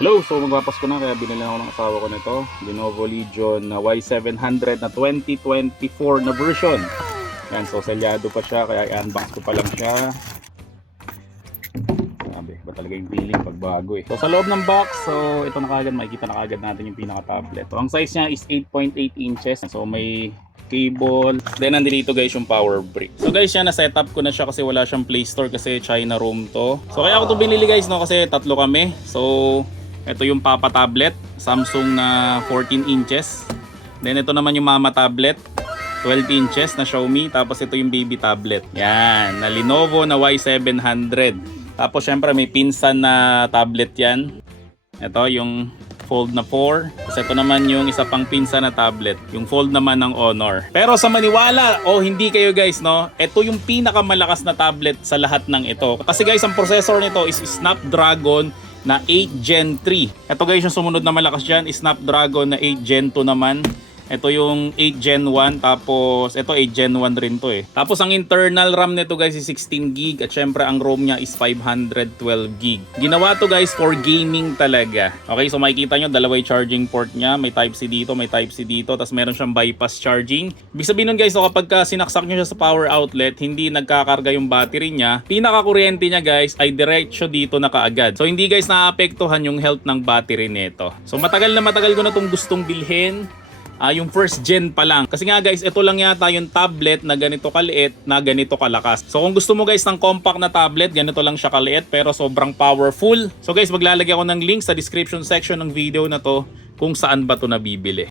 Hello! So magpapasko na kaya binili ako ng asawa ko nito. Lenovo Legion na Y700 na 2024 na version. Yan, so selyado pa siya kaya i-unbox ko pa lang siya. Sabi, ba talaga yung feeling pag bago eh. So sa loob ng box, so ito na kagad, makikita na kagad natin yung pinaka-tablet. So ang size niya is 8.8 inches. So may cable. Then nandito guys yung power brick. So guys, yan na setup ko na siya kasi wala siyang Play Store kasi China ROM to. So kaya ako to binili guys no kasi tatlo kami. So ito yung Papa tablet, Samsung na 14 inches. Then ito naman yung Mama tablet, 12 inches na Xiaomi. Tapos ito yung baby tablet. Yan, na Lenovo na Y700. Tapos syempre may pinsan na tablet yan. Ito yung Fold na 4. Tapos ito naman yung isa pang pinsan na tablet, yung Fold naman ng Honor. Pero sa maniwala o hindi kayo guys no, ito yung pinakamalakas na tablet sa lahat ng ito. Kasi guys, ang processor nito is Snapdragon na 8 Gen 3. Ito guys yung sumunod na malakas dyan is Snapdragon na 8 Gen 2 naman. Ito yung 8 Gen 1, tapos ito 8 Gen 1 rin to eh. Tapos ang internal RAM nito guys is 16 GB at syempre ang ROM niya is 512 GB. Ginawa to guys for gaming talaga. Okay, so makikita nyo dalawa yung charging port niya. May Type-C dito, may Type-C dito, tapos meron siyang bypass charging. Ibig sabihin nun guys, so kapag sinaksak nyo siya sa power outlet, hindi nagkakarga yung battery niya. Pinaka-kuryente niya guys ay diretso dito na kaagad. So hindi guys naapektuhan yung health ng battery nito. So matagal ko na tong gustong bilhin. Yung first gen pa lang. Kasi nga guys, ito lang yata yung tablet na ganito kaliit, na ganito kalakas. So kung gusto mo guys ng compact na tablet, ganito lang siya kaliit pero sobrang powerful. So guys, maglalagay ako ng link sa description section ng video na to kung saan ba to nabibili.